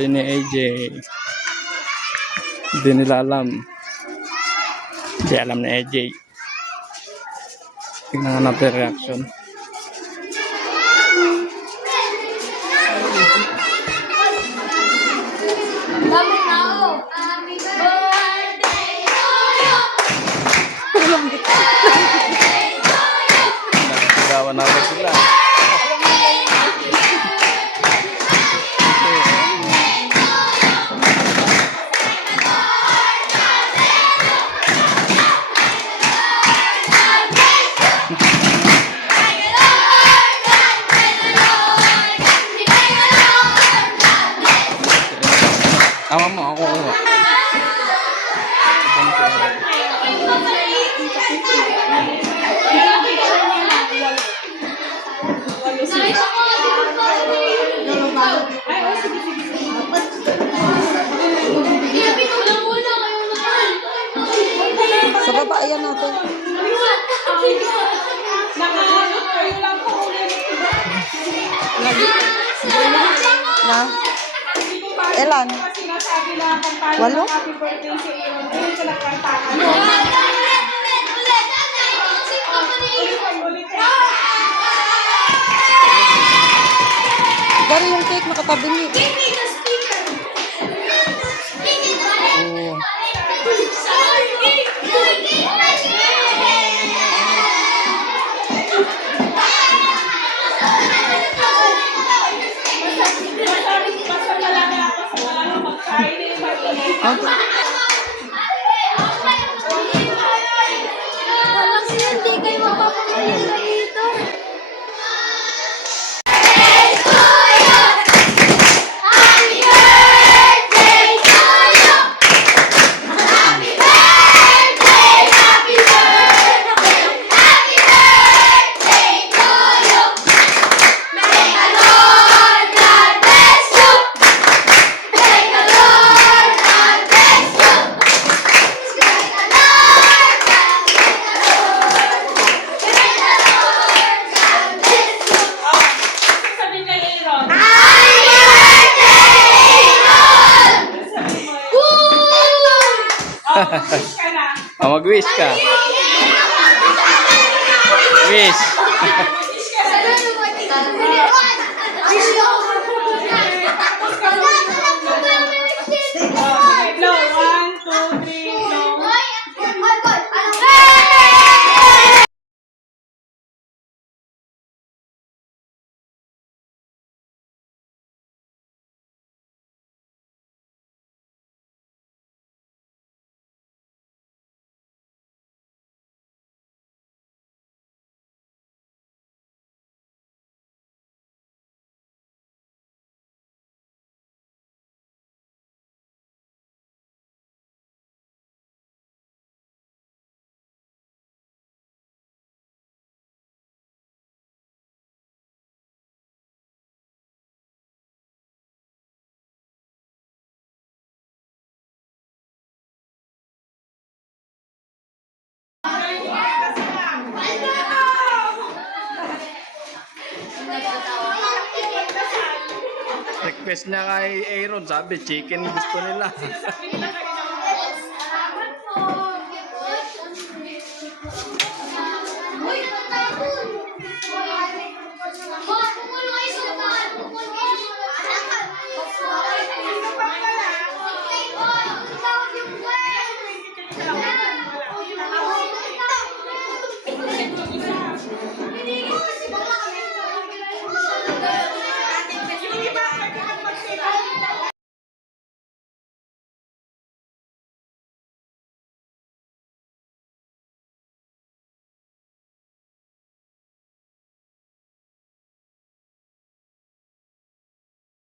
birthday ni AJ. Hindi nila alam. Hindi alam ni AJ. Tingnan nga natin reaction. Dami tao. Happy birthday to you. Nagagawa na agad sila. Ama mo, ako. Sa baba, ayan natin. Na? Elan? 8? Dari yung cake nakatabi niyo. Oo. Walang hindi kayo mapapagalala dito. Mag-wish ka. Wish. Request niya kay Aaron, sabi chicken gusto nila.